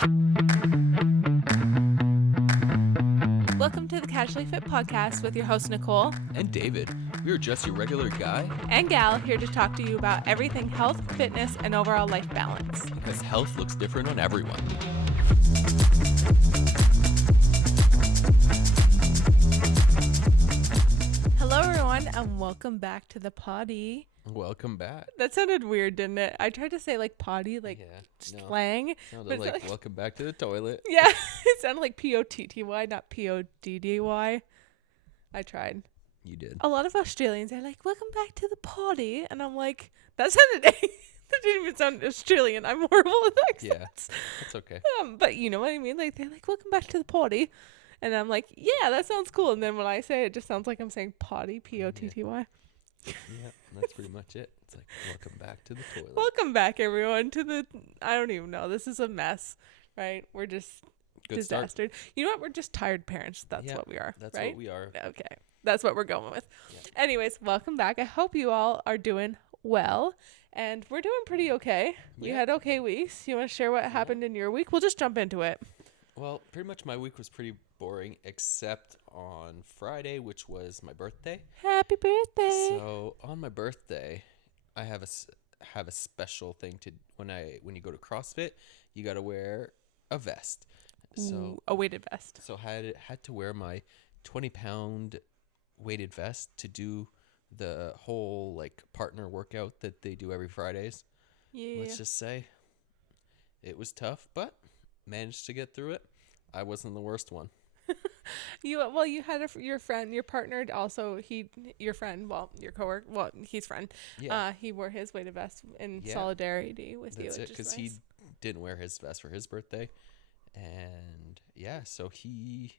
Welcome to the Casually Fit Podcast with your host, Nicole. And David. We are just your regular guy. And gal here to talk to you about everything health, fitness, and overall life balance. Because health looks different on everyone. Hello, everyone, and welcome back to the potty. Welcome back. That sounded weird, didn't it? I tried to say like potty, like slang. Sounded like welcome back to the toilet. Yeah, it sounded like P-O-T-T-Y, not P-O-D-D-Y. I tried. You did. A lot of Australians are like, welcome back to the potty. And I'm like, that sounded, that didn't even sound Australian. I'm horrible with accents. Yeah, that's okay. But you know what I mean? Like, they're like, welcome back to the potty. And I'm like, yeah, that sounds cool. And then when I say it, it just sounds like I'm saying potty, P-O-T-T-Y. Yeah, that's pretty much it. It's like, welcome back to the toilet. Welcome back, everyone, to the, I don't even know. This is a mess, right? We're just disastered. You know what? We're just tired parents. That's what we are, That's right? what we are. Okay. That's what we're going with. Yeah. Anyways, welcome back. I hope you all are doing well. And we're doing pretty okay. We had okay weeks. You want to share what happened in your week? We'll just jump into it. Well, pretty much my week was pretty boring, except on Friday, which was my birthday. Happy birthday. So on my birthday, I have a special thing to when you go to CrossFit, you got to wear a vest. So a weighted vest. So I had to wear my 20-pound weighted vest to do the whole like partner workout that they do every Fridays. Yeah. Let's just say it was tough, but managed to get through it. I wasn't the worst one. You had your friend, your partner also, your coworker, he's friend. Yeah. He wore his weighted vest in solidarity with you. That's it, because he didn't wear his vest for his birthday. And yeah, so he,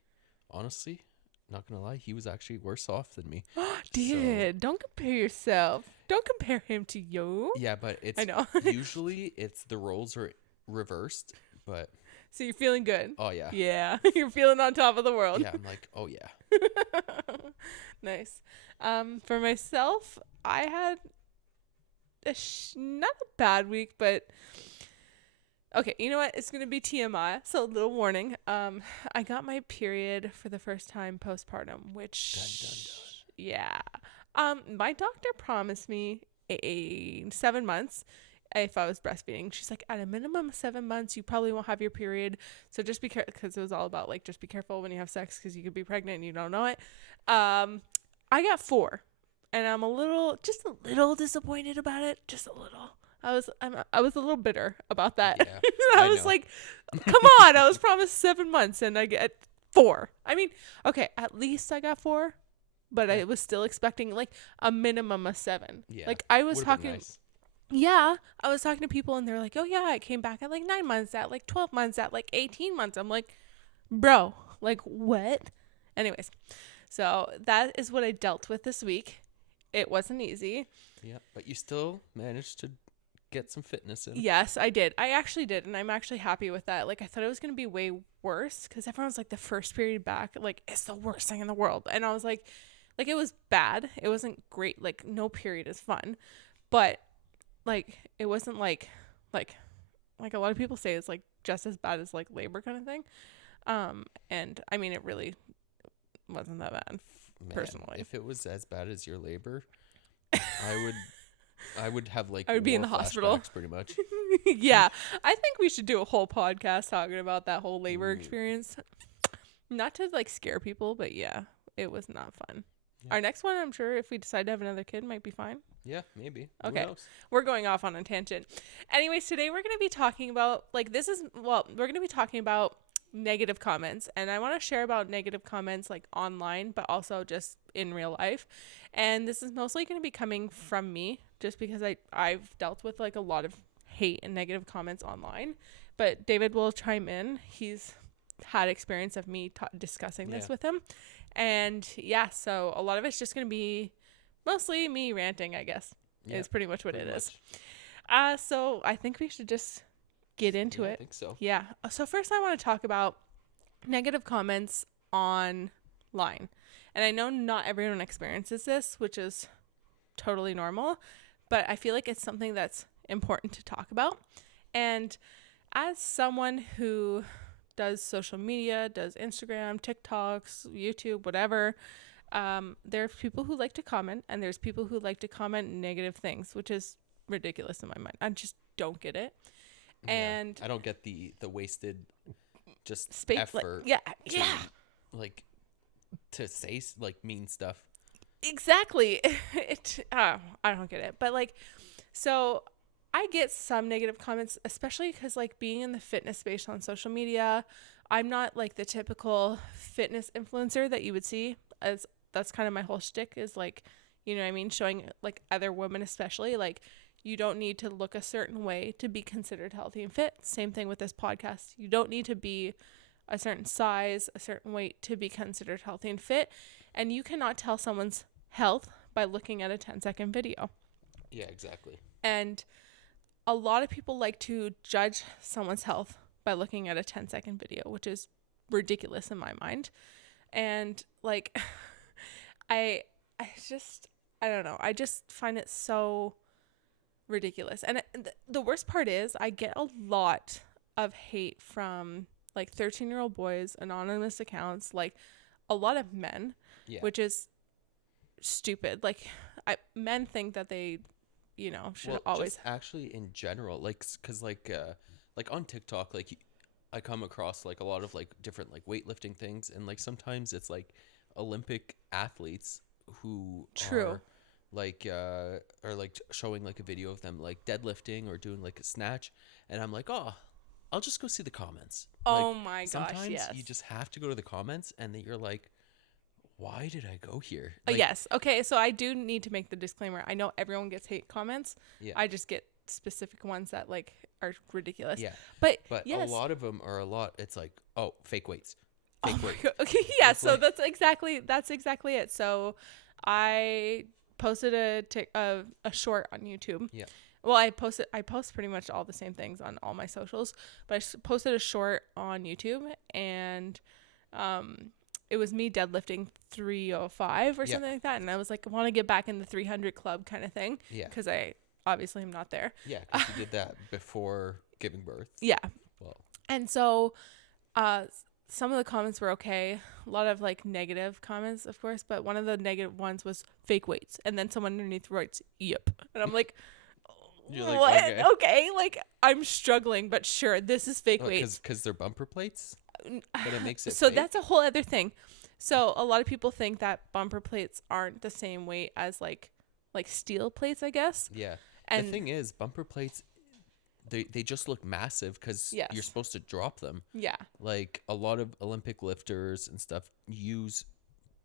honestly, not gonna lie, he was actually worse off than me. Dude, don't compare yourself. Don't compare him to you. Yeah, but I know. Usually the roles are reversed, but so you're feeling good. Oh yeah. Yeah, you're feeling on top of the world. Yeah, I'm like, oh yeah. Nice. For myself, I had not a bad week, but okay, you know what? It's going to be TMI, so a little warning. I got my period for the first time postpartum, which Dun, dun, yeah. My doctor promised me 7 months if I was breastfeeding. She's like, at a minimum of 7 months, you probably won't have your period. So just be careful, because it was all about like, just be careful when you have sex, because you could be pregnant and you don't know it. I got 4, and I'm just a little disappointed about it. Just a little. I was a little bitter about that. Yeah, I was like, come on, I was promised 7 months and I get 4. I mean, okay, at least I got 4, but I was still expecting like a minimum of 7. Yeah. Like I was talking, nice. yeah, I was talking to people and they're like, oh yeah, I came back at like 9 months, at like 12 months, at like 18 months. I'm like, bro, like what? Anyways, so that is what I dealt with this week. It wasn't easy. Yeah, but you still managed to get some fitness in. Yes, I did. I actually did, and I'm actually happy with that. Like I thought it was going to be way worse, because everyone's like, the first period back, like, it's the worst thing in the world. And I was like it was bad. It wasn't great. Like no period is fun, but like it wasn't like a lot of people say it's like just as bad as like labor kind of thing. And I mean, it really wasn't that bad. Man, personally, if it was as bad as your labor, I would have like I would be in the hospital pretty much. Yeah, I think we should do a whole podcast talking about that whole labor experience. Not to like scare people, but yeah, it was not fun. Yeah. Our next one, I'm sure if we decide to have another kid, might be fine. Yeah, maybe. Okay. Who knows? We're going off on a tangent. Anyways, today we're going to be talking about we're going to be talking about negative comments, and I want to share about negative comments like online, but also just in real life. And this is mostly going to be coming from me, just because I've dealt with like a lot of hate and negative comments online, but David will chime in. He's had experience of me discussing this with him. And yeah, so a lot of it's just going to be mostly me ranting, I guess. Yeah, is pretty much what it is. So I think we should just get into it. I think so. Yeah. So first I want to talk about negative comments online. And I know not everyone experiences this, which is totally normal, but I feel like it's something that's important to talk about. And as someone who does social media, does Instagram, TikToks, YouTube, whatever, there's people who like to comment, and there's people who like to comment negative things, which is ridiculous in my mind. I just don't get it. Yeah, And I don't get the wasted just space, like, effort yeah, to yeah, like to say like mean stuff. exactly. I don't get it. But like, so I get some negative comments, especially because like being in the fitness space on social media, I'm not like the typical fitness influencer that you would see. As that's kind of my whole shtick is like, you know what I mean, showing like other women, especially like you don't need to look a certain way to be considered healthy and fit. Same thing with this podcast. You don't need to be a certain size, a certain weight to be considered healthy and fit. And you cannot tell someone's health by looking at a 10-second video. Yeah, exactly. And a lot of people like to judge someone's health by looking at a 10-second video, which is ridiculous in my mind. And like I don't know. I just find it so ridiculous. And the worst part is I get a lot of hate from like 13-year-old boys, anonymous accounts, like a lot of men, Yeah. which is stupid. Like men think that they, you know, should always just actually in general, like because like on TikTok, like I come across like a lot of like different like weightlifting things, and like sometimes it's like Olympic athletes who True. are like showing like a video of them like deadlifting or doing like a snatch, and I'm like, oh, I'll just go see the comments. Oh Like, my gosh, sometimes yes. you just have to go to the comments, and then you're like, why did I go here? Like, Yes. Okay, so I do need to make the disclaimer. I know everyone gets hate comments. Yeah. I just get specific ones that like are ridiculous. Yeah. But a yes. lot of them are it's like, oh, fake weights. Oh Fake my weight. God. Okay, yeah, It's so like- that's exactly it. So I posted a short on YouTube. Yeah. Well, I post pretty much all the same things on all my socials, but I posted a short on YouTube, and it was me deadlifting 305 or Yeah. something like that, and I was like, I want to get back in the 300 club kind of thing, Yeah. because I obviously am not there. Yeah, because you did that before giving birth. Yeah. Well, And so some of the comments were okay. A lot of like negative comments, of course, but one of the negative ones was fake weights. And then someone underneath writes, yep. And I'm like, You're like, what? okay. Okay. Like, I'm struggling, but sure, this is fake weights. Because they're bumper plates, but it makes it So fake? that's a whole other thing. So a lot of people think that bumper plates aren't the same weight as like steel plates, I guess. Yeah. And the thing is, bumper plates, they just look massive because Yes. you're supposed to drop them. yeah. Like a lot of Olympic lifters and stuff use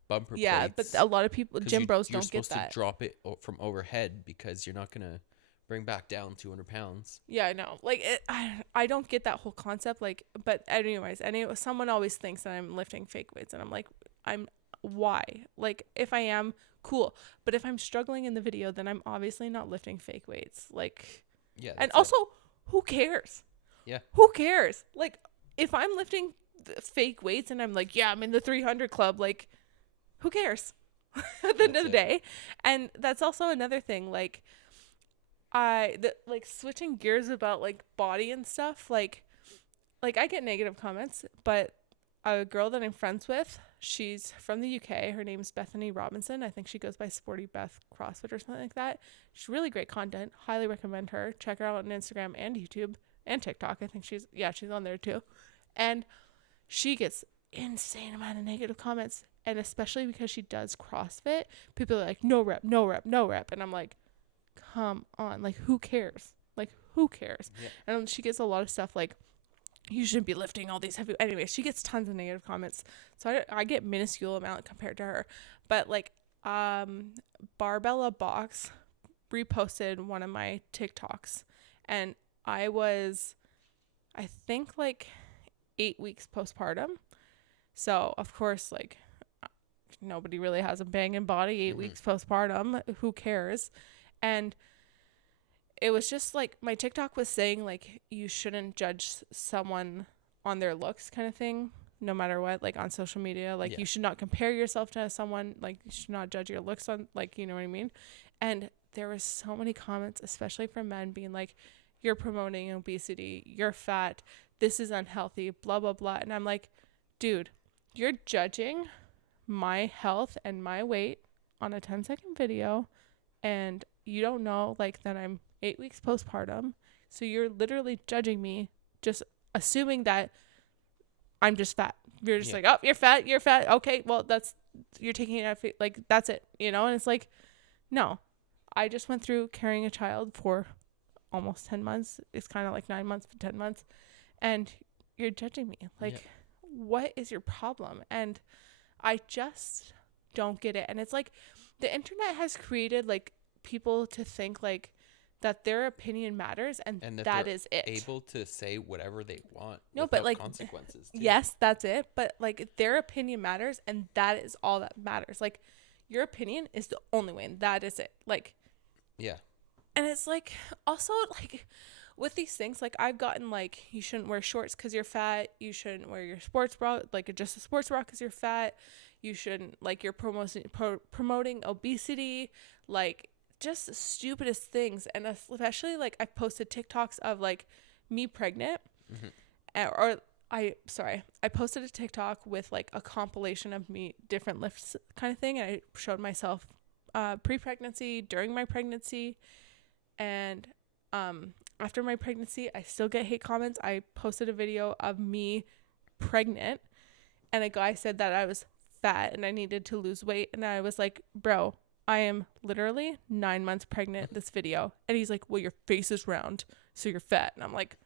bumper Yeah, plates. but a lot of people, 'cause gym bros, you're don't get supposed that. to drop it from overhead because you're not gonna bring back down 200 pounds. Yeah, I know. Like, I don't get that whole concept. Like, but anyways, someone always thinks that I'm lifting fake weights, and I'm like, why? Like, if I am, cool. But if I'm struggling in the video, then I'm obviously not lifting fake weights. Like, Yeah. and that's also, who cares? Yeah. Who cares? Like, if I'm lifting fake weights and I'm like, yeah, I'm in the 300 club, like, who cares? At the end of the day. And that's also another thing. Like, switching gears about like body and stuff, like I get negative comments, but a girl that I'm friends with, she's from the UK. Her name's Bethany Robinson. I think she goes by Sporty Beth CrossFit or something like that. She's really great content. Highly recommend her. Check her out on Instagram and YouTube and TikTok. I think she's on there too. And she gets insane amount of negative comments, and especially because she does CrossFit, people are like, no rep, no rep, no rep. And I'm like, come on, like, who cares? Like, who cares? Yeah. And she gets a lot of stuff like, you shouldn't be lifting all these heavy. Anyway, she gets tons of negative comments. So I get minuscule amount compared to her. But like, Barbella Box reposted one of my TikToks, and I think like 8 weeks postpartum. So of course, like, nobody really has a banging body 8 weeks postpartum. Who cares? And it was just like, my TikTok was saying like, you shouldn't judge someone on their looks kind of thing, no matter what, like on social media. Like, Yeah. you should not compare yourself to someone. Like, you should not judge your looks on, like, you know what I mean? And there was so many comments, especially from men, being like, you're promoting obesity, you're fat, this is unhealthy, blah, blah, blah. And I'm like, dude, you're judging my health and my weight on a 10-second video, and you don't know like that I'm 8 weeks postpartum. So you're literally judging me, just assuming that I'm just fat. You're just like, oh, you're fat. You're fat. Okay, well, you're taking it out. Like, that's it, And it's like, no, I just went through carrying a child for almost 10 months. It's kind of like 9 months, but 10 months. And you're judging me. Like, what is your problem? And I just don't get it. And it's like the internet has created like people to think like that their opinion matters, and that is it. Able to say whatever they want. No, but like consequences. Too. Yes, that's it. But like their opinion matters, and that is all that matters. Like your opinion is the only way, and that is it. Like, yeah. And it's like also like with these things, like I've gotten like you shouldn't wear shorts because you're fat. You shouldn't wear your sports bra, like just a sports bra, because you're fat. You shouldn't like you're promoting obesity, like. Just the stupidest things. And especially like I've posted TikToks of like me pregnant, I posted a TikTok with like a compilation of me different lifts kind of thing, and I showed myself pre-pregnancy, during my pregnancy, and after my pregnancy. I still get hate comments. I posted a video of me pregnant, and a guy said that I was fat and I needed to lose weight, and I was like, bro, I am literally 9 months pregnant this video. And he's like, well, your face is round, so you're fat. And I'm like,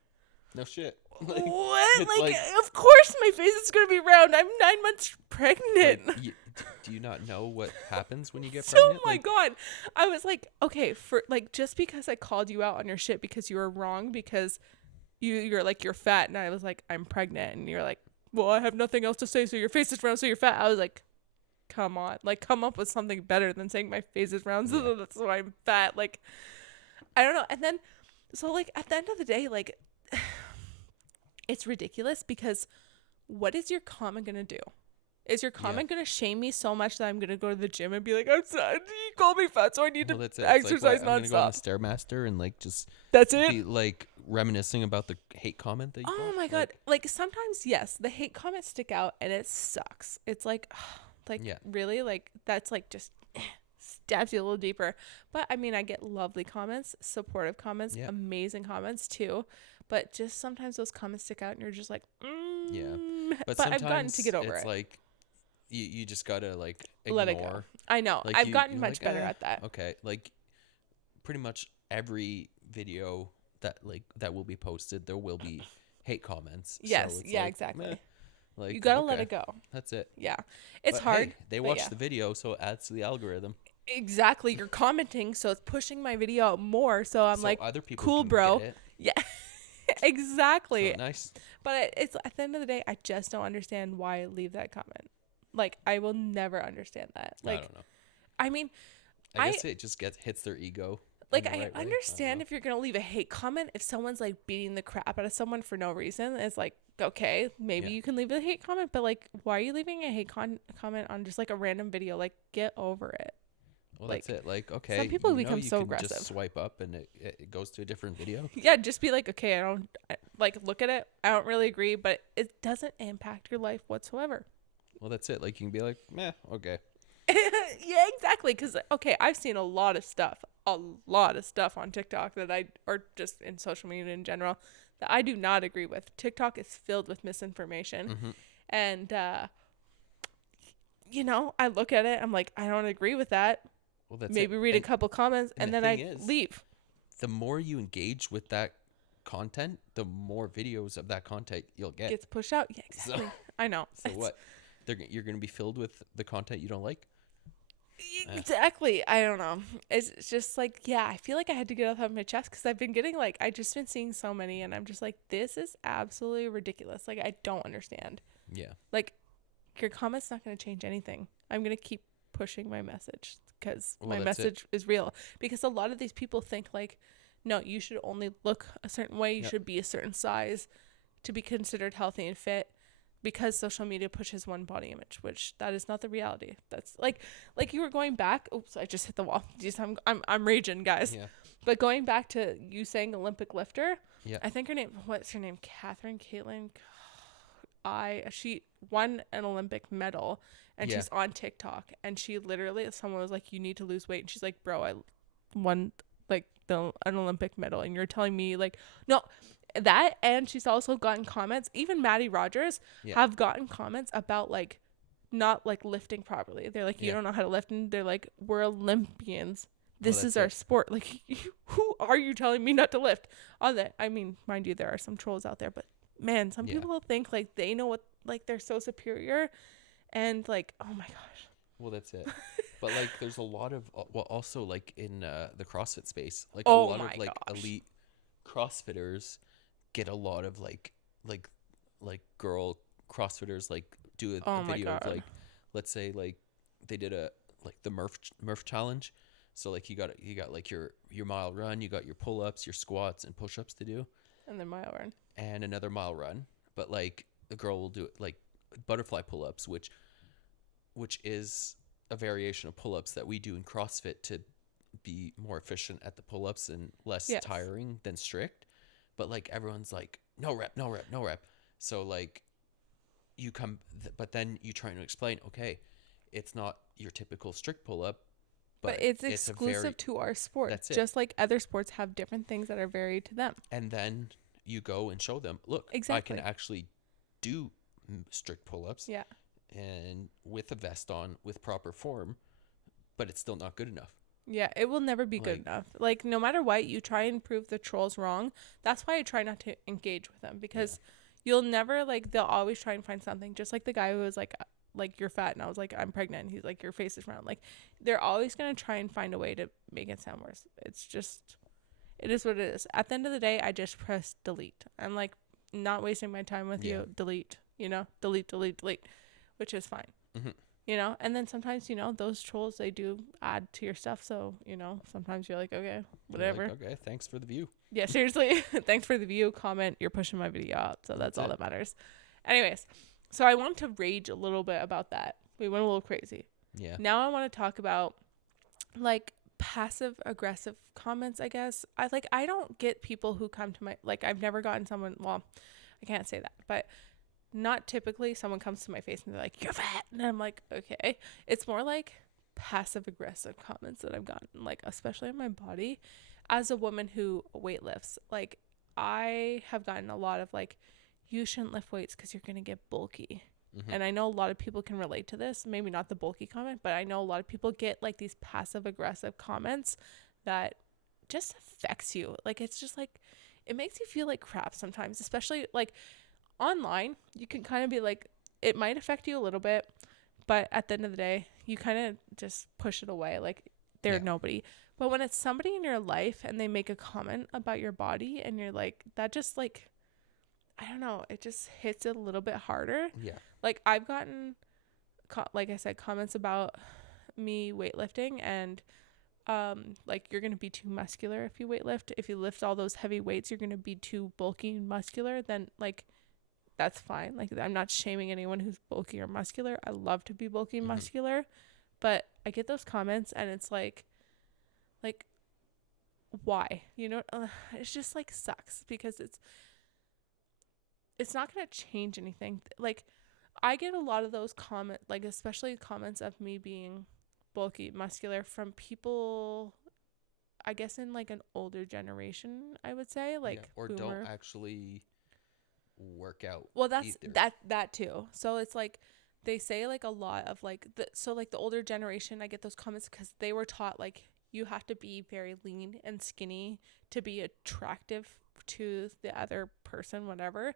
no shit. Like, what? Like, of course my face is going to be round. I'm 9 months pregnant. Like, do you not know what happens when you get pregnant? Oh my God. I was like, okay, for like, just because I called you out on your shit because you were wrong, because you're like, you're fat. And I was like, I'm pregnant. And you're like, well, I have nothing else to say, so your face is round, so you're fat. I was like, come on, like come up with something better than saying my face is round, so that's why I'm fat. Like, I don't know. And then so like at the end of the day, like it's ridiculous, because what is your comment gonna do? Is your comment gonna shame me so much that I'm gonna go to the gym and be like, I'm sad, you called me fat, so I need to exercise nonstop? I'm gonna go on the Stairmaster and like just that's it, be like reminiscing about the hate comment that you got? My God, like sometimes yes, the hate comments stick out and it sucks. It's like really, like that's like just stabs you a little deeper. But I mean, I get lovely comments, supportive comments, amazing comments too, but just sometimes those comments stick out and you're just like but I've gotten to get over it's it. Like you just gotta like ignore. Let it go. I know, like I've gotten much better at that. Okay, like pretty much every video that will be posted, there will be hate comments. Yes, so yeah, exactly. Meh. Like, you gotta let it go. That's it. Yeah, it's but hard. Hey, they watch the video, so it adds to the algorithm. Exactly. You're commenting, so it's pushing my video out more. So I'm like, other people cool, can bro. get it. Yeah, exactly. So nice. But it's at the end of the day, I just don't understand why I leave that comment. Like, I will never understand that. Like, I don't know. I mean, I guess it just hits their ego. Like, I understand if you're going to leave a hate comment, if someone's like beating the crap out of someone for no reason, it's like, okay, maybe you can leave a hate comment, but like, why are you leaving a hate comment on just like a random video? Like, get over it. Well, like, that's it. Like, okay, some people become so aggressive. Just swipe up and it goes to a different video. Yeah, just be like, okay, like look at it. I don't really agree, but it doesn't impact your life whatsoever. Well, that's it. Like, you can be like, meh, okay. Yeah, exactly. Because okay, I've seen a lot of stuff on TikTok or just in social media in general, that I do not agree with. TikTok is filled with misinformation, and I look at it, I'm like, I don't agree with that. Well, that's maybe read a couple comments, and then I leave. The more you engage with that content, the more videos of that content you'll get. Gets pushed out. Yeah, exactly. So, I know. So what? You're going to be filled with the content you don't like? Exactly. I don't know. It's just like, yeah, I feel like I had to get off of my chest, because I've been getting like, I just been seeing so many, and I'm just like, this is absolutely ridiculous. Like, I don't understand. Yeah. Like, your comment's not going to change anything. I'm going to keep pushing my message, because my message is real. Because a lot of these people think like, no, you should only look a certain way. You should be a certain size to be considered healthy and fit, because social media pushes one body image, which that is not the reality. That's like you were going back. Oops, I just hit the wall. Jeez, I'm raging, guys. Yeah. But going back to you saying Olympic lifter, Yeah. I think her name, what's her name? Catherine Caitlin. She won an Olympic medal and Yeah. she's on TikTok and she literally, someone was like, you need to lose weight. And she's like, bro, I won like an Olympic medal and you're telling me like, no, that. And she's also gotten comments, even Maddie Rogers Yeah. have gotten comments about like not like lifting properly. They're like, you Yeah. don't know how to lift. And they're like, we're Olympians. Well, This is that's our it. sport. Like, who are you telling me not to lift? On that, I mean, mind you, there are some trolls out there, but man, some Yeah. people think like they know what, like they're so superior, and like, oh my gosh. Well, that's it. But like, there's a lot of well, also like in the CrossFit space, like a Oh lot my of like gosh. elite CrossFitters get a lot of like girl CrossFitters like do a Oh my video of god. like, let's say like they did a like the Murph challenge. So like you got like your mile run, you got your pull ups, your squats and push ups to do, And then my run. and another mile run. But like the girl will do it like butterfly pull ups, which is a variation of pull ups that we do in CrossFit to be more efficient at the pull ups and less Yes. tiring than strict. But like everyone's like, no rep, no rep, no rep. So like but then you try to explain, okay, it's not your typical strict pull up, But but it's it's a exclusive very, to our sport. that's it. Just like other sports have different things that are varied to them. And then you go and show them, look, Exactly. I can actually do strict pull ups. Yeah. And with a vest on, with proper form, but it's still not good enough. Yeah, it will never be good Like- enough. Like no matter what, you try and prove the trolls wrong. That's why I try not to engage with them because you'll never like they'll always try and find something. Just like the guy who was like you're fat and I was like I'm pregnant. He's like your face is round. Like they're always gonna try and find a way to make it sound worse. It's just it is what it is. At the end of the day, I just press delete. I'm like not wasting my time with Yeah. you. Delete. Delete, which is fine. Mhm. And then sometimes, those trolls, they do add to your stuff. So, sometimes you're like, okay, You're whatever. like, okay, thanks for the view. Yeah, seriously. Thanks for the view, comment. You're pushing my video out. So that's all it. that matters. Anyways, so I want to rage a little bit about that. We went a little crazy. Yeah. Now I want to talk about like passive aggressive comments, I guess. I don't get people who come to my, like, I've never gotten someone, well, I can't say that, but not typically someone comes to my face and they're like, you're fat. And I'm like, okay. It's more like passive aggressive comments that I've gotten, like, especially on my body. As a woman who weightlifts, like, I have gotten a lot of like, you shouldn't lift weights because you're going to get bulky. Mhm. And I know a lot of people can relate to this. Maybe not the bulky comment, but I know a lot of people get like these passive aggressive comments that just affects you. Like, it's just like, it makes you feel like crap sometimes, especially like, online, you can kind of be like, it might affect you a little bit, but at the end of the day, you kind of just push it away. Like they're Yeah. nobody. But when it's somebody in your life and they make a comment about your body and you're like, that just like, I don't know, it just hits it a little bit harder. Yeah. Like I've gotten, like I said, comments about me weightlifting and like you're going to be too muscular if you weightlift. If you lift all those heavy weights, you're going to be too bulky and muscular. Then like, that's fine. Like I'm not shaming anyone who's bulky or muscular. I love to be bulky and Mhm. muscular, but I get those comments and it's like why? It's just like sucks because it's not going to change anything. Like I get a lot of those comments, like especially comments of me being bulky, muscular from people I guess in like an older generation, I would say, like yeah. Or boomer. don't actually work out. Well, that's either. that too. So it's like they say like a lot of like the older generation. I get those comments because they were taught like you have to be very lean and skinny to be attractive to the other person, whatever.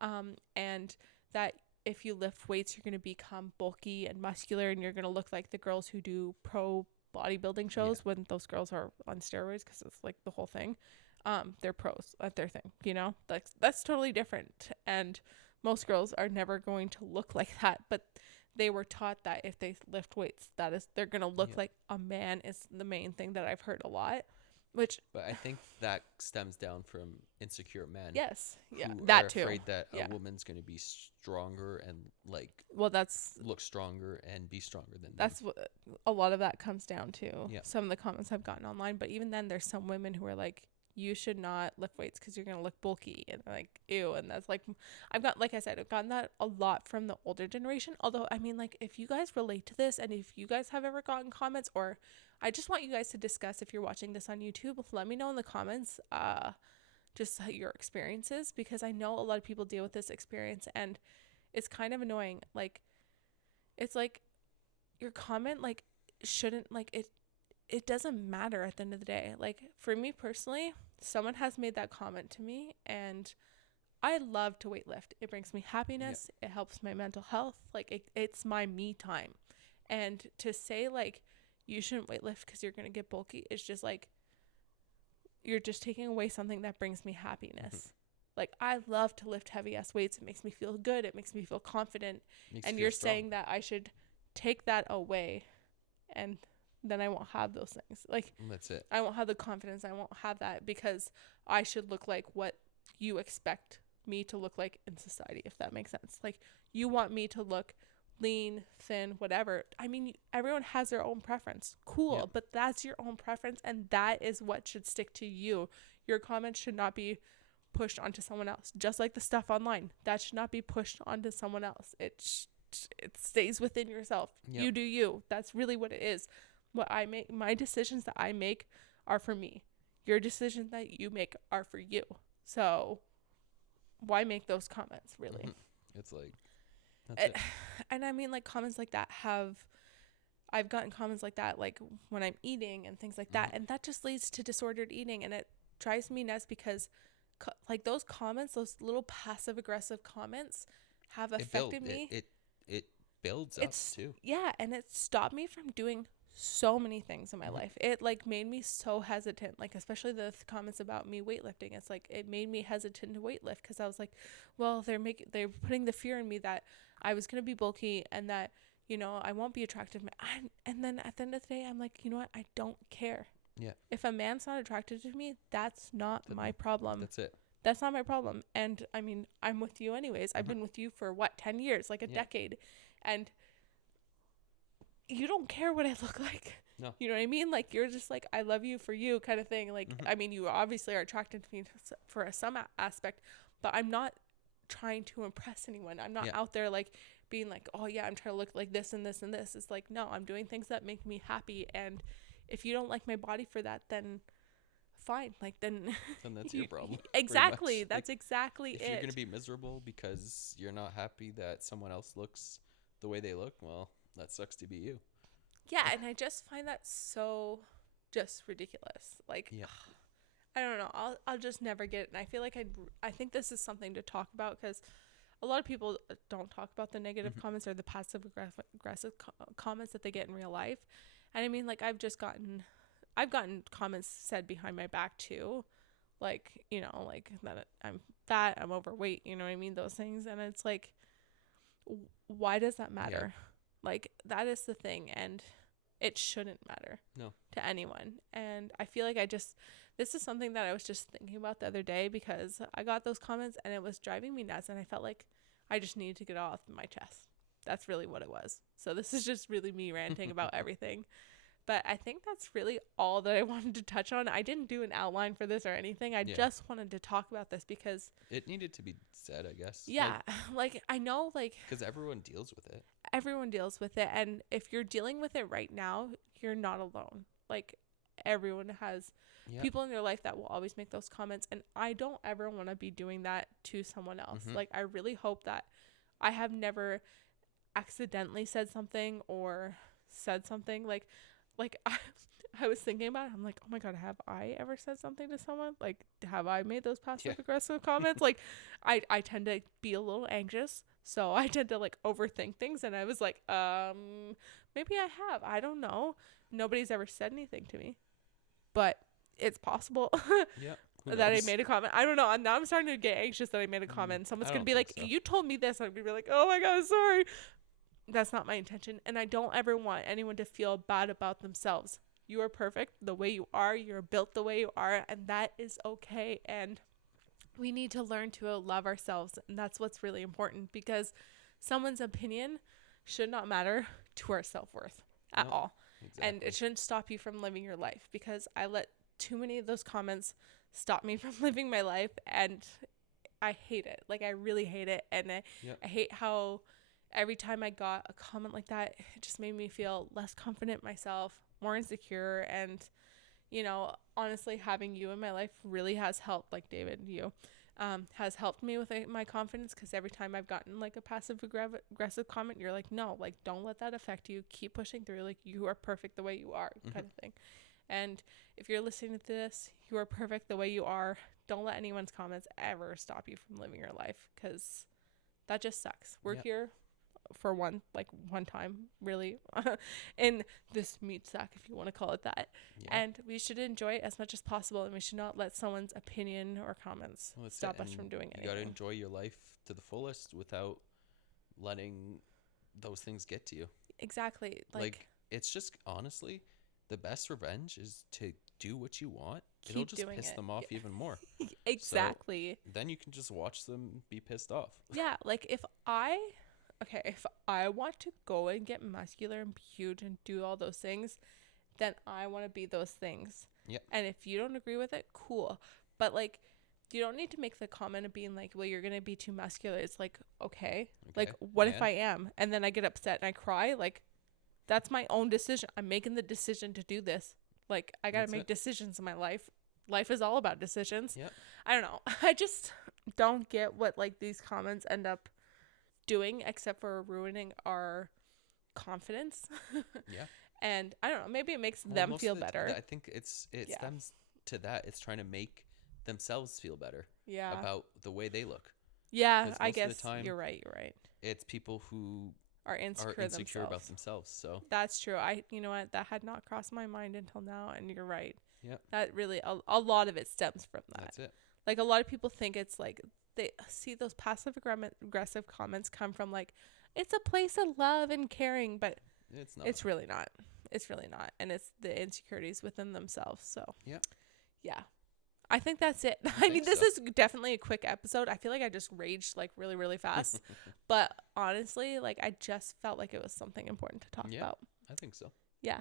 And that if you lift weights, you're gonna become bulky and muscular, and you're gonna look like the girls who do pro bodybuilding shows when those girls are on steroids because it's like the whole thing. They're pros at their thing, that's totally different. And most girls are never going to look like that, but they were taught that if they lift weights, they're going to look Yeah. like a man is the main thing that I've heard a lot. Which, But I think that stems down from insecure men yes, yeah, who are that too. afraid that Yeah. a woman's going to be stronger and like Well, that's look stronger and be stronger than them. that's what a lot of that comes down to. Yeah. Some of the comments I've gotten online, but even then, there's some women who are like, "You should not lift weights because you're gonna look bulky," and like, ew. And that's like, like I said, I've gotten that a lot from the older generation. Although, I mean, like, if you guys relate to this, and if you guys have ever gotten comments, or I just want you guys to discuss if you're watching this on YouTube, let me know in the comments, just your experiences, because I know a lot of people deal with this experience, and it's kind of annoying. Like, it's like your comment like shouldn't like it doesn't matter at the end of the day. Like, for me personally, someone has made that comment to me, and I love to weightlift. It brings me happiness. It helps my mental health. Like, it's my me time. And to say like you shouldn't weightlift because you're gonna get bulky is just like you're just taking away something that brings me happiness. Like, I love to lift heavy ass weights. It makes me feel good. It makes me feel confident. And you're saying that I should take that away, and then I won't have those things. Like, that's it. I won't have the confidence. I won't have that because I should look like what you expect me to look like in society, if that makes sense. Like, you want me to look lean, thin, whatever. I mean, everyone has their own preference. Cool, Yeah. but that's your own preference, and that is what should stick to you. Your comments should not be pushed onto someone else. Just like the stuff online, that should not be pushed onto someone else. It stays within yourself. Yep. You do you. That's really what it is. What I make, my decisions that I make are for me. Your decisions that you make are for you. So why make those comments, really? It's like, that's it. And I mean, like, comments like that I've gotten comments like that, like when I'm eating and things like that, and that just leads to disordered eating, and it drives me nuts because like those comments, those little passive aggressive comments have affected me. It builds up too. Yeah, and it stopped me from doing so many things in my life. It like made me so hesitant, like especially the comments about me weightlifting. It's like it made me hesitant to weightlift because I was like, well, they're putting the fear in me that I was gonna be bulky and that, you know, I won't be attractive. And then at the end of the day, I'm like, you know what? I don't care. Yeah. If a man's not attracted to me, that's not my problem. That's it. That's not my problem. And I mean, I'm with you anyways. I've been with you for 10 years, like a decade. And you don't care what I look like. No. You know what I mean? Like, you're just like, I love you for you kind of thing. Like, I mean, you obviously are attracted to me for some aspect, but I'm not trying to impress anyone. I'm not out there like being like, oh yeah, I'm trying to look like this and this and this. It's like, no, I'm doing things that make me happy. And if you don't like my body for that, then fine. Like, then that's your problem. Exactly. That's like, exactly if you're going to be miserable because you're not happy that someone else looks the way they look, well, that sucks to be you. Yeah, and I just find that so just ridiculous. Like, I don't know. I'll just never get it. And I feel like I think this is something to talk about because a lot of people don't talk about the negative comments or the passive aggressive comments that they get in real life. And I mean, like, I've gotten comments said behind my back too, like, you know, like that I'm fat, I'm overweight, you know what I mean, those things. And it's like, why does that matter? Like, that is the thing, and it shouldn't matter to anyone. And I feel like this is something that I was just thinking about the other day because I got those comments and it was driving me nuts, and I felt like I just needed to get it off my chest. That's really what it was. So this is just really me ranting about everything. But I think that's really all that I wanted to touch on. I didn't do an outline for this or anything. I just wanted to talk about this because it needed to be said, I guess. Yeah. Like I know, like, because everyone deals with it. Everyone deals with it. And if you're dealing with it right now, you're not alone. Like, everyone has people in their life that will always make those comments. And I don't ever want to be doing that to someone else. Like, I really hope that I have never accidentally said something or said something like I was thinking about it. I'm like, oh my God, have I ever said something to someone? Like, have I made those passive aggressive comments? Like, I tend to be a little anxious, so I tend to like overthink things. And I was like, maybe I have. I don't know. Nobody's ever said anything to me, but it's possible that I made a comment. I don't know. Now I'm starting to get anxious that I made a comment. Someone's gonna be like, you told me this. I'm gonna be like, oh my God, sorry. That's not my intention. And I don't ever want anyone to feel bad about themselves. You are perfect the way you are. You're built the way you are, and that is okay. And we need to learn to love ourselves, and that's what's really important, because someone's opinion should not matter to our self-worth at No, all. And exactly. it shouldn't stop you from living your life, because I let too many of those comments stop me from living my life, and I hate it. Like, I really hate it. And Yep. I hate how every time I got a comment like that, it just made me feel less confident in myself, more insecure. And, honestly, having you in my life really has helped. Like, David, you has helped me with my confidence, because every time I've gotten like a passive aggressive comment, you're like, no, like, don't let that affect you. Keep pushing through. Like, you are perfect the way you are, kind of thing. And if you're listening to this, you are perfect the way you are. Don't let anyone's comments ever stop you from living your life, because that just sucks. We're Yep. here for one time, really, in this meat sack, if you want to call it that. Yeah. And we should enjoy it as much as possible, and we should not let someone's opinion or comments Well, that's stop it. us from And doing you got to anything. enjoy your life to the fullest without letting those things get to you. Exactly. Like, it's just honestly, the best revenge is to do what you want. It'll keep just doing piss it. them off even more. Exactly. Then you can just watch them be pissed off. Yeah, like if I want to go and get muscular and be huge and do all those things, then I want to be those things. Yeah. And if you don't agree with it, cool. But like, you don't need to make the comment of being like, well, you're going to be too muscular. It's like, okay. Like, what if and I am? And then I get upset and I cry? Like, that's my own decision. I'm making the decision to do this. Like, I got to That's make it. decisions in my life. Life is all about decisions. Yeah. I don't know. I just don't get what like these comments end up doing, except for ruining our confidence. Yeah. And I don't know, maybe it makes Well, them most feel of the better. I think it Yeah. stems to that. It's trying to make themselves feel better Yeah. about the way they look. Yeah, Because I most of guess the time, you're right. it's people who Are are insecure insecure about themselves. themselves. So, That's true. You know what? That had not crossed my mind until now, and you're right. yep, That really, a lot of it stems from that. that's it. Like, a lot of people think it's like, they see those passive aggressive comments come from like, it's a place of love and caring, but It's not. it's really not. It's really not. And it's the insecurities within themselves. So, Yep. yeah. I think that's it. I mean, think this so. is definitely a quick episode. I feel like I just raged like really, really fast. But honestly, like, I just felt like it was something important to talk Yeah. about. I think so. Yeah.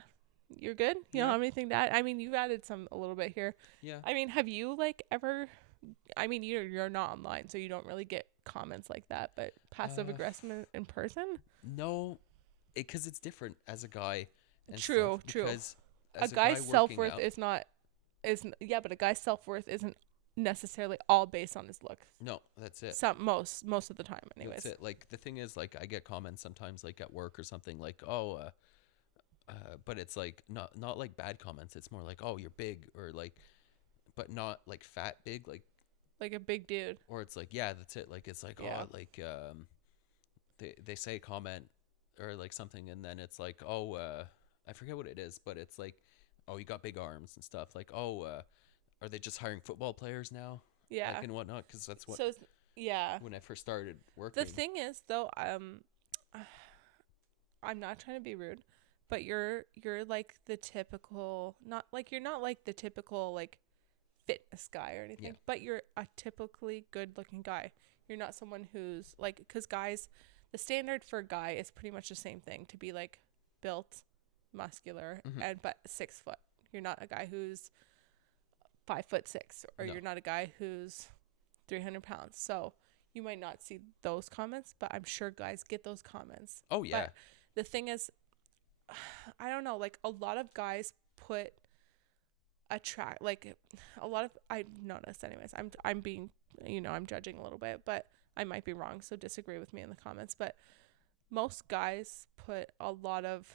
You're good? You don't Yeah. have anything to add? I mean, you've added a little bit here. Yeah. I mean, have you like ever, I mean, you're not online, so you don't really get comments like that, but passive aggressive in person? No, because it's different as a guy. And True, stuff, true. Because A as guy's guy working self-worth out, is not, yeah, but a guy's self-worth isn't necessarily all based on his looks. no, that's it. Most of the time, anyways. That's it. Like, the thing is, like, I get comments sometimes, like at work or something, like, oh, but it's like not like bad comments. It's more like, oh, you're big, or like, but not like fat big, like, Like a big dude. or it's like, yeah, that's it. Like, it's like, Yeah. oh, like, they say a comment or like something, and then it's like, oh, I forget what it is, but it's like, oh, you got big arms and stuff. Like, oh, are they just hiring football players now? Yeah. Like, and whatnot, because that's what Yeah. when I first started working. The thing is, though, I'm not trying to be rude, but you're like the typical, you're not like the typical like fitness guy or anything, Yeah. but you're a typically good looking guy. You're not someone who's like, because guys, the standard for a guy is pretty much the same thing, to be like built, muscular, Mhm. but 6 foot. You're not a guy who's 5'6", or No. you're not a guy who's 300 pounds. So you might not see those comments, but I'm sure guys get those comments. Oh yeah. But the thing is, I don't know, like, a lot of guys put like a lot of, I noticed anyways, I'm being, I'm judging a little bit, but I might be wrong, so disagree with me in the comments, but most guys put a lot of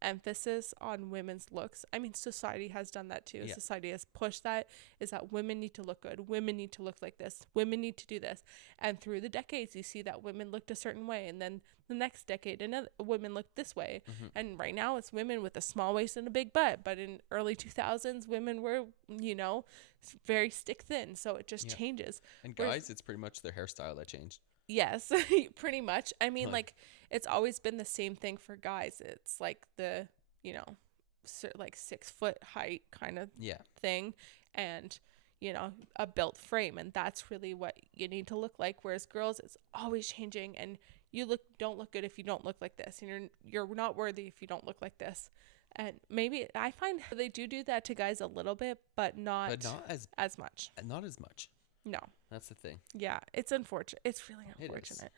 emphasis on women's looks. I mean, society has done that too. Yeah. Society has pushed that, is that women need to look good, women need to look like this, women need to do this. And through the decades, you see that women looked a certain way, and then the next decade another women looked this way. And right now it's women with a small waist and a big butt, but in early 2000s women were, very stick thin, so it just Yeah. changes. And Whereas- guys, it's pretty much their hairstyle that changed. Yes, pretty much. I mean, Like- like, it's always been the same thing for guys. It's like the, like 6 foot height kind of Yeah. thing, and a built frame, and that's really what you need to look like. Whereas girls, it's always changing, and you don't look good if you don't look like this, and you're not worthy if you don't look like this. And maybe I find they do that to guys a little bit, but not as much. Not as much. No. That's the thing. Yeah, it's unfortunate. It's really unfortunate.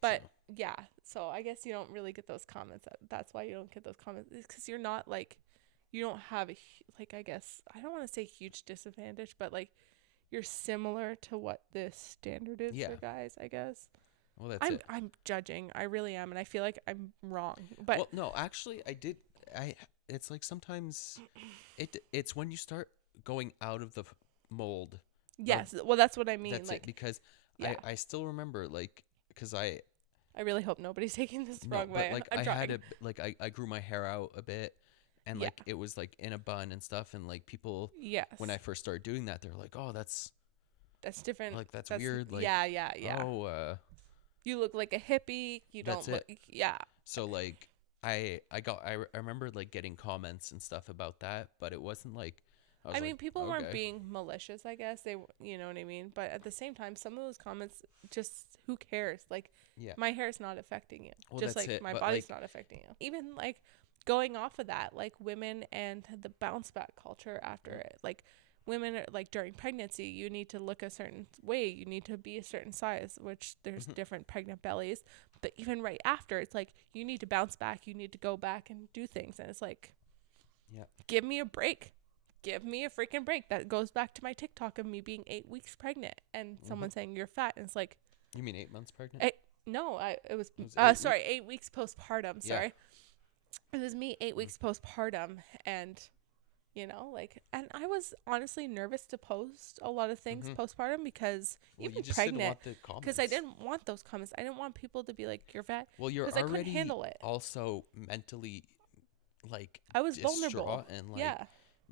But yeah, so I guess you don't really get those comments. That's why you don't get those comments, because you're not like, you don't have I guess I don't want to say huge disadvantage, but like you're similar to what this standard is for guys, I guess. Well, I'm judging. I really am, and I feel like I'm wrong. But well, no, actually, it's like sometimes it's when you start going out of the mold. Yes, well, that's what I mean. That's like, it, because I still remember, like, because I really hope nobody's taking this the wrong way. But like I grew my hair out a bit, and like it was like in a bun and stuff, and like people, when I first started doing that, they're like, oh, that's different. Like that's weird. Like, yeah. Oh, you look like a hippie. You don't look. Yeah. So like I remember like getting comments and stuff about that, but it wasn't like. I mean, people weren't being malicious, I guess. They, you know what I mean? But at the same time, some of those comments, just who cares? Like, my hair is not affecting you. Well, just like my body's not affecting you. Even like going off of that, like women and the bounce back culture after it. Like women, like during pregnancy, you need to look a certain way. You need to be a certain size, which there's different pregnant bellies. But even right after, it's like you need to bounce back. You need to go back and do things. And it's like, give me a break. Give me a freaking break. That goes back to my TikTok of me being 8 weeks pregnant and someone saying you're fat. And it's like, you mean 8 months pregnant? No, it was 8 weeks postpartum. Sorry. It was me 8 weeks postpartum. And, and I was honestly nervous to post a lot of things postpartum because even pregnant, because I didn't want those comments. I didn't want people to be like, you're fat. Well, you're already I couldn't handle it. Also mentally, like, I was vulnerable. And like,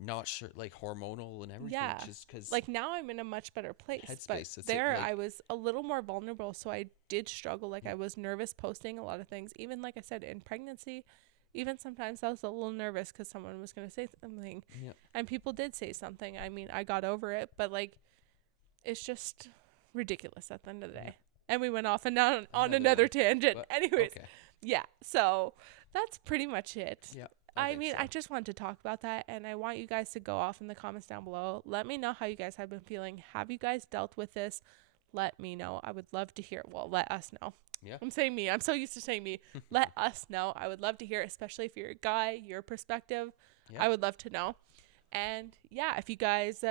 not sure, like hormonal and everything. Yeah, just because like now I'm in a much better place. Headspace, but there I was a little more vulnerable, so I did struggle. Like I was nervous posting a lot of things. Even like I said, in pregnancy, even sometimes I was a little nervous because someone was going to say something, and people did say something. I mean, I got over it, but like it's just ridiculous at the end of the day. And we went off and on another tangent. But, anyways, so that's pretty much it. Yeah. I mean, I just wanted to talk about that, and I want you guys to go off in the comments down below. Let me know how you guys have been feeling. Have you guys dealt with this? Let me know. I would love to hear. Well, let us know. Yeah. I'm saying me. I'm so used to saying me. Let us know. I would love to hear, especially if you're a guy, your perspective. Yeah. I would love to know. And yeah, if you guys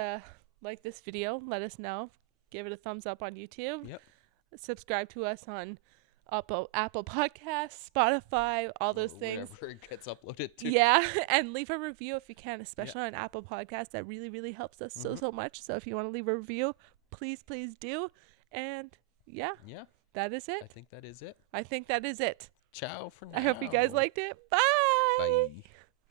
like this video, let us know. Give it a thumbs up on YouTube. Yep. Subscribe to us on Apple Podcasts, Spotify, all those things. Wherever it gets uploaded to. Yeah, and leave a review if you can, especially on Apple Podcasts. That really, really helps us so much. So if you want to leave a review, please do. And yeah, that is it. I think that is it. I think that is it. Ciao for now. I hope you guys liked it. Bye. Bye.